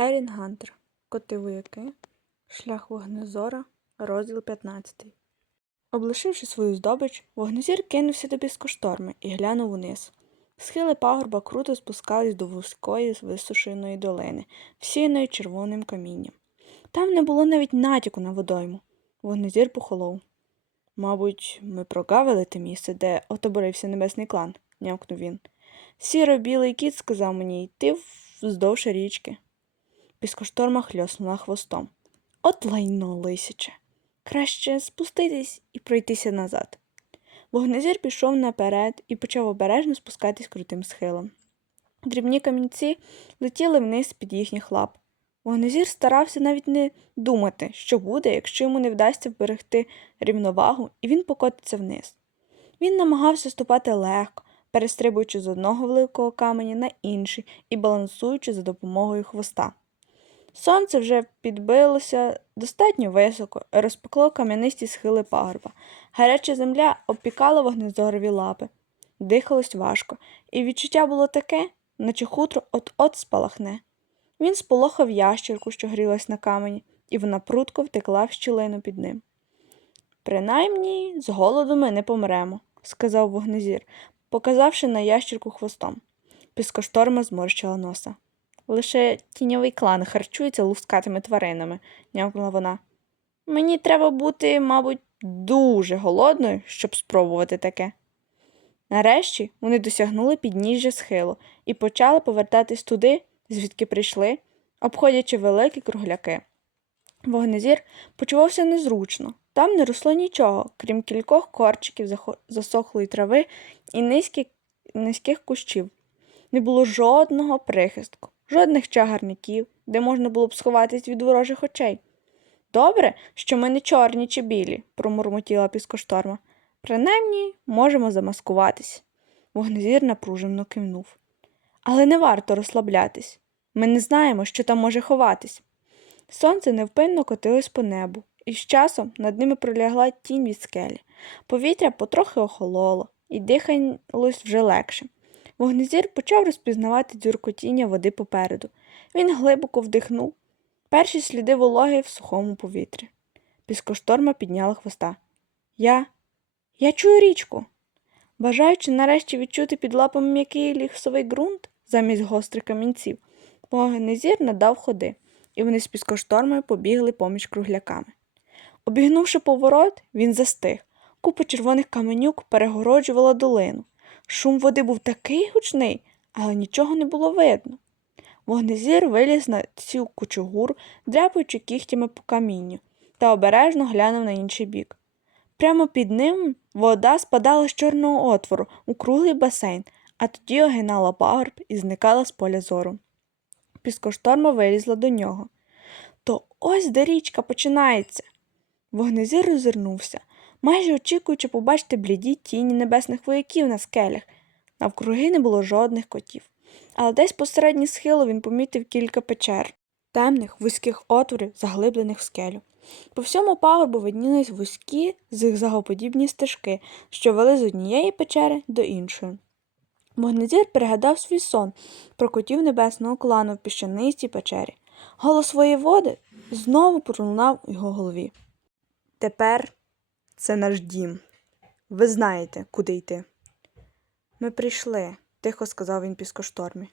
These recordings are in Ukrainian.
Ерін Гантер. Коти вояки. Шлях вогнезора. Розділ 15. Облишивши свою здобич, вогнезір кинувся до піскошторми і глянув униз. Схили пагорба круто спускались до вузької висушеної долини, всіяної червоним камінням. Там не було навіть натяку на водойму. Вогнезір похолов. Мабуть, ми прогавили те місце, де отоборився небесний клан, нямкнув він. Сіро-білий кіт сказав мені йти вздовж річки. Піскошторма хльоснула хвостом. От лайно лисяче. Краще спуститись і пройтися назад. Вогнезір пішов наперед і почав обережно спускатись крутим схилом. Дрібні камінці летіли вниз під їхніх лап. Вогнезір старався навіть не думати, що буде, якщо йому не вдасться вберегти рівновагу, і він покотиться вниз. Він намагався ступати легко, перестрибуючи з одного великого каменя на інший і балансуючи за допомогою хвоста. Сонце вже підбилося достатньо високо розпекло кам'янисті схили пагорба. Гаряча земля обпікала вогнезорові лапи. Дихалось важко, і відчуття було таке, наче хутро от-от спалахне. Він сполохав ящерку, що грілась на камені, і вона прутко втекла в щілину під ним. Принаймні, з голоду ми не помремо, сказав вогнезір, показавши на ящерку хвостом. Піскошторма зморщила носа. Лише тіньовий клан харчується лускатими тваринами, нямкнула вона. Мені треба бути, мабуть, дуже голодною, щоб спробувати таке. Нарешті вони досягнули підніжжя схилу і почали повертатись туди, звідки прийшли, обходячи великі кругляки. Вогнезір почувався незручно. Там не росло нічого, крім кількох корчиків засохлої трави і низькі, низьких кущів. Не було жодного прихистку, жодних чагарників, де можна було б сховатись від ворожих очей. Добре, що ми не чорні чи білі, промурмотіла піскошторма. Принаймні можемо замаскуватись. Вогнезір напружено кивнув. Але не варто розслаблятись. Ми не знаємо, що там може ховатись. Сонце невпинно котилось по небу, і з часом над ними пролягла тінь від скелі. Повітря потрохи охололо, і дихалось вже легше. Вогнезір почав розпізнавати дзюркотіння води попереду. Він глибоко вдихнув перші сліди вологи в сухому повітрі. Піскошторма підняла хвоста. Я. Я чую річку. Бажаючи нарешті відчути під лапами м'який лісовий ґрунт замість гострих камінців, вогнезір надав ходи, і вони з піскоштормою побігли поміж кругляками. Обігнувши поворот, він застиг. Купа червоних каменюк перегороджувала долину. Шум води був такий гучний, але нічого не було видно. Вогнезір виліз на цю кучугуру, дряпаючи кігтями по камінню, та обережно глянув на інший бік. Прямо під ним вода спадала з чорного отвору у круглий басейн, а тоді огинала пагорб і зникала з поля зору. Піскошторма вилізла до нього. То ось де річка починається. Вогнезір розвернувся, майже очікуючи побачити бліді тіні небесних вояків на скелях. Навкруги не було жодних котів. Але десь посередній схилу він помітив кілька печер, темних, вузьких отворів, заглиблених в скелю. По всьому пагорбу виднілись вузькі зигзагоподібні стежки, що вели з однієї печери до іншої. Вогнезір пригадав свій сон про котів небесного клану в піщанистій печері. Голос воєводи знову пролунав у його голові. Тепер це наш дім. Ви знаєте, куди йти. Ми прийшли, тихо сказав він піскоштормі.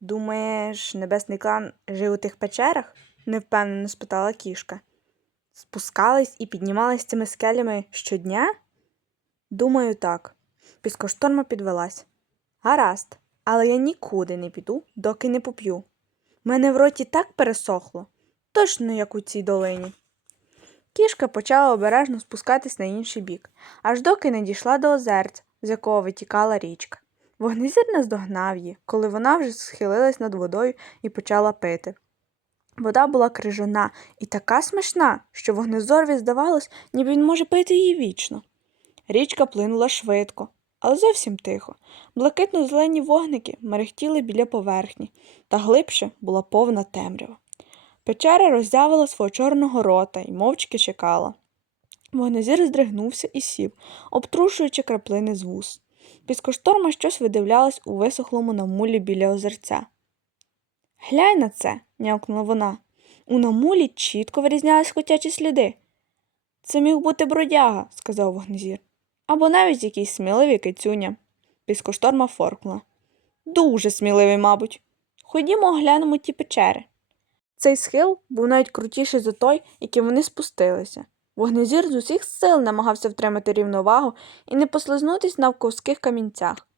Думаєш, небесний клан жив у тих печерах? невпевнено спитала кішка. Спускались і піднімались цими скелями щодня? Думаю, так. Піскошторма підвелась. Гаразд, але я нікуди не піду, доки не поп'ю. Мене в роті так пересохло, точно як у цій долині. Кішка почала обережно спускатись на інший бік, аж доки не дійшла до озерця, з якого витікала річка. Вогнезір наздогнав її, коли вона вже схилилась над водою і почала пити. Вода була крижана і така смачна, що вогнезорові здавалось, ніби він може пити її вічно. Річка плинула швидко, але зовсім тихо. Блакитно-зелені вогники мерехтіли біля поверхні, та глибше була повна темрява. Печера роззявила свого чорного рота і мовчки чекала. Вогнезір здригнувся і сів, обтрушуючи краплини з вуз. Піскошторма щось видивлялась у висохлому намулі біля озерця. Глянь на це, нявкнула вона. У намулі чітко вирізнялись котячі сліди. Це міг бути бродяга, сказав вогнезір. Або навіть якийсь сміливий кицюня. Піскошторма форкнула. Дуже сміливий, мабуть. Ходімо оглянемо ті печери. Цей схил був навіть крутіший за той, яким вони спустилися. Вогнезір з усіх сил намагався втримати рівновагу і не послизнутись на ковських камінцях.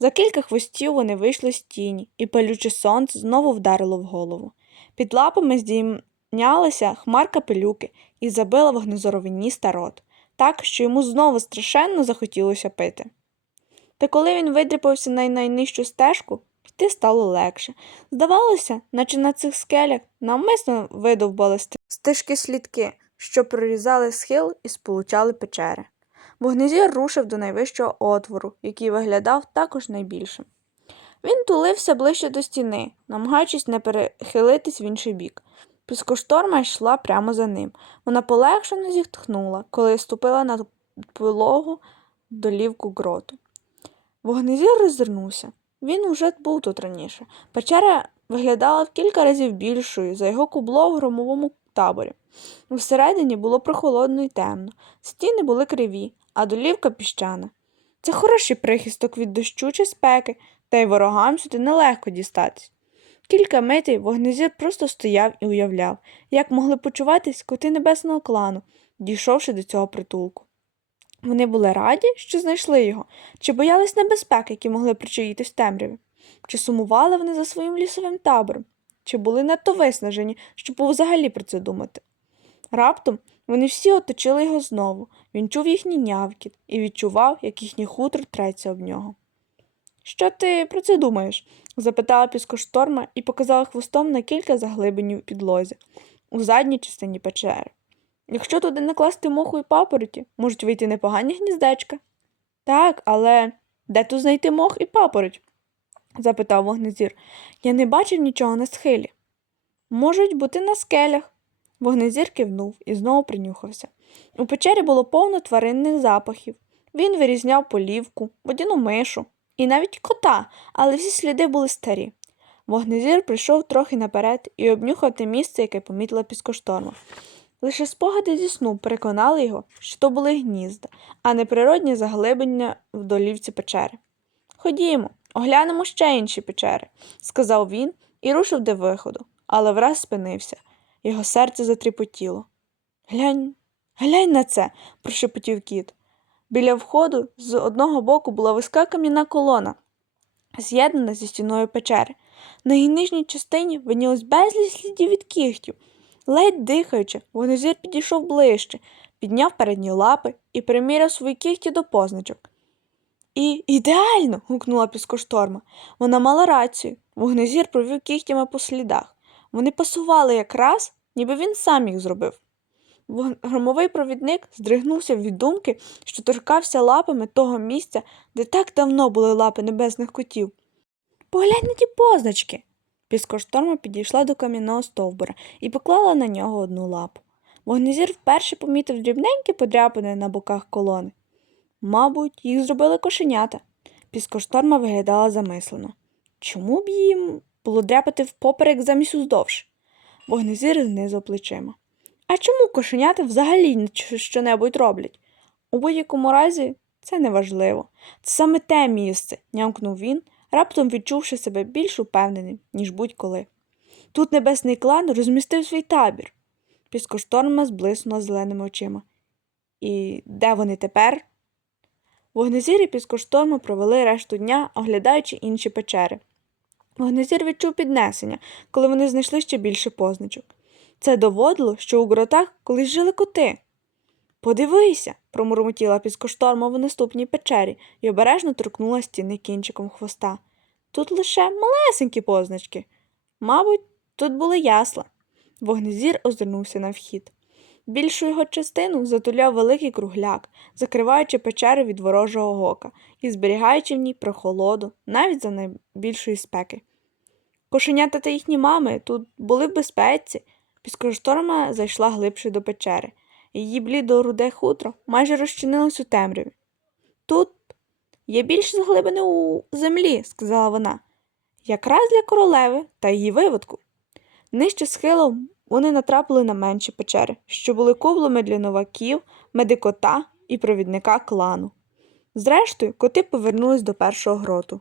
За кілька хвостів вони вийшли з тіні, і палюче сонце знову вдарило в голову. Під лапами здійнялася хмарка пилюки і забила вогнезорові ніс та рот, так, що йому знову страшенно захотілося пити. Та коли він видріпався на найнижчу стежку, йти стало легше. Здавалося, наче на цих скелях навмисно видовбали стежки слідки, що прорізали схил і сполучали печери. Вогнезір рушив до найвищого отвору, який виглядав також найбільшим. Він тулився ближче до стіни, намагаючись не перехилитись в інший бік. Піскошторма йшла прямо за ним. Вона полегшено зітхнула, коли ступила на пологу долівку гроту. Вогнезір роззирнувся. Він уже був тут раніше. Печера виглядала в кілька разів більшою за його кубло в громовому таборі. Всередині було прохолодно і темно, стіни були криві, а долівка піщана. Це хороший прихисток від дощу чи спеки, та й ворогам сюди нелегко дістатись. Кілька митей вогнезір просто стояв і уявляв, як могли почуватись коти небесного клану, дійшовши до цього притулку. Вони були раді, що знайшли його, чи боялись небезпек, які могли причаїтись в темряві, чи сумували вони за своїм лісовим табором, чи були надто виснажені, щоб взагалі про це думати. Раптом вони всі оточили його знову. Він чув їхній нявкіт і відчував, як їхній хутор треться об нього. Що ти про це думаєш? запитала піскошторма і показала хвостом на кілька заглибень у підлозі, у задній частині печери. Якщо туди накласти моху і папороті, можуть вийти непогані гніздечка. Так, але де тут знайти мох і папороть? запитав вогнезір. Я не бачив нічого на схилі. Можуть бути на скелях. Вогнезір кивнув і знову принюхався. У печері було повно тваринних запахів. Він вирізняв полівку, водяну мишу і навіть кота, але всі сліди були старі. Вогнезір прийшов трохи наперед і обнюхав те місце, яке помітила піскошторма. Лише спогади зі сну переконали його, що то були гнізда, а не природні заглиблення в долівці печери. Ходімо, оглянемо ще інші печери, сказав він і рушив до виходу, але враз спинився. Його серце затріпотіло. Глянь, глянь на це, прошепотів кіт. Біля входу з одного боку була вузька кам'яна колона, з'єднана зі стіною печери. На її нижній частині винілось безліч слідів від кігтів. Ледь дихаючи, вогнезір підійшов ближче, підняв передні лапи і приміряв свої кігті до позначок. І ідеально. гукнула піскошторма. Вона мала рацію. Вогнезір провів кігтями по слідах. Вони пасували якраз, ніби він сам їх зробив. Громовий провідник здригнувся від думки, що торкався лапами того місця, де так давно були лапи небесних котів. Поглянь на ті позначки. Піскошторма підійшла до кам'яного стовбура і поклала на нього одну лапу. Вогнезір вперше помітив дрібненькі подряпини на боках колони. Мабуть, їх зробили кошенята. Піскошторма виглядала замислено. Чому б їм було дряпати впоперек замість уздовж? Вогнезір знизав плечима. А чому кошенята взагалі щонебудь роблять? У будь-якому разі це неважливо. Це саме те місце, нямкнув він, раптом відчувши себе більш упевненим, ніж будь-коли. Тут небесний клан розмістив свій табір. Піскошторма зблиснула зеленими очима. І де вони тепер? Вогнезір і піскошторма провели решту дня, оглядаючи інші печери. Вогнезір відчув піднесення, коли вони знайшли ще більше позначок. Це доводило, що у гротах колись жили коти. Подивися, промурмотіла піскошторма в наступній печері і обережно торкнула стіни кінчиком хвоста. Тут лише малесенькі позначки. Мабуть, тут були ясла. Вогнезір озирнувся на вхід. Більшу його частину затуляв великий кругляк, закриваючи печеру від ворожого гока і зберігаючи в ній прохолоду навіть за найбільшої спеки. Кошенята та їхні мами тут були в безпеці. Піскошторма зайшла глибше до печери. Її блідо-руде хутро майже розчинилось у темряві. Тут є більше заглибини у землі, сказала вона. якраз для королеви та її виводку. Нижче схилом вони натрапили на менші печери, що були кублами для новаків, медикота і провідника клану. Зрештою, коти повернулись до першого гроту.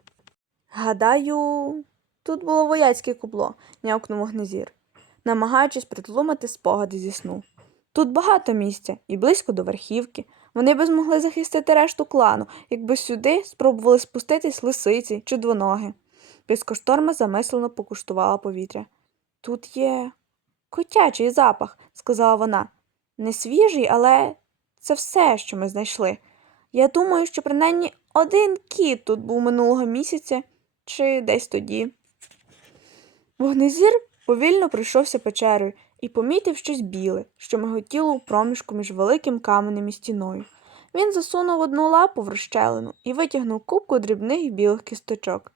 Гадаю, тут було вояцьке кубло, нявкнув Огнезір, намагаючись притлумати спогади зі сну. Тут багато місця і близько до верхівки. Вони би змогли захистити решту клану, якби сюди спробували спуститись лисиці чи двоноги. Піскошторма замислено покуштувала повітря. Тут є котячий запах, сказала вона. Не свіжий, але це все, що ми знайшли. Я думаю, що принаймні один кіт тут був минулого місяця чи десь тоді. Вогнезір повільно пройшовся печерою і помітив щось біле, що миготіло у проміжку між великим каменем і стіною. Він засунув одну лапу в розщелину і витягнув кубку дрібних білих кісточок.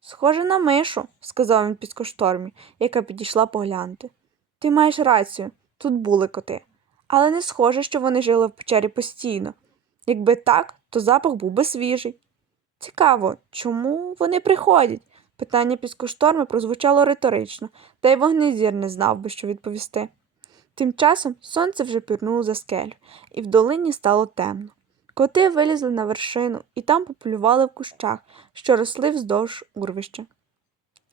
Схоже на мишу, сказав він піскоштормі, яка підійшла поглянути. Ти маєш рацію, тут були коти. Але не схоже, що вони жили в печері постійно. Якби так, то запах був би свіжий. Цікаво, чому вони приходять? Питання піскошторми прозвучало риторично, та й вогнезір не знав би, що відповісти. Тим часом сонце вже пірнуло за скелю, і в долині стало темно. Коти вилізли на вершину і там пополювали в кущах, що росли вздовж урвища.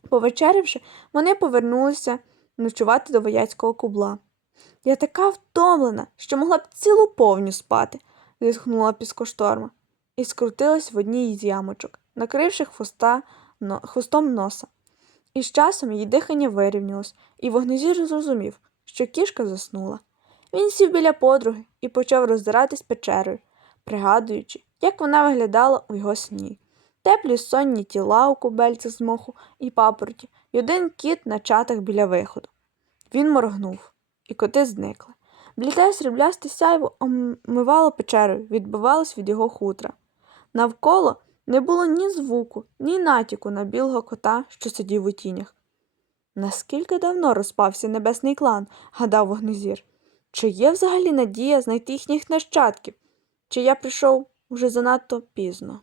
Повечерявши, вони повернулися ночувати до вояцького кубла. Я така втомлена, що могла б цілу повню спати, зітхнула піскошторма, і скрутилась в одній із ямочок, накривши хвоста, хвостом носа. І з часом її дихання вирівнялось, і вогнезір зрозумів, що кішка заснула. Він сів біля подруги і почав роздиратись печерою, пригадуючи, як вона виглядала у його сні. Теплі сонні тіла у кубельцях з моху і папороті, і один кіт на чатах біля виходу. Він моргнув, і коти зникли. Бліде сріблясте сяйво омивало печеру, відбивалось від його хутра. Навколо не було ні звуку, ні натяку на білого кота, що сидів у тінях. Наскільки давно розпався небесний клан, гадав вогнезір. Чи є взагалі надія знайти їхніх нащадків? Чи я прийшов уже занадто пізно?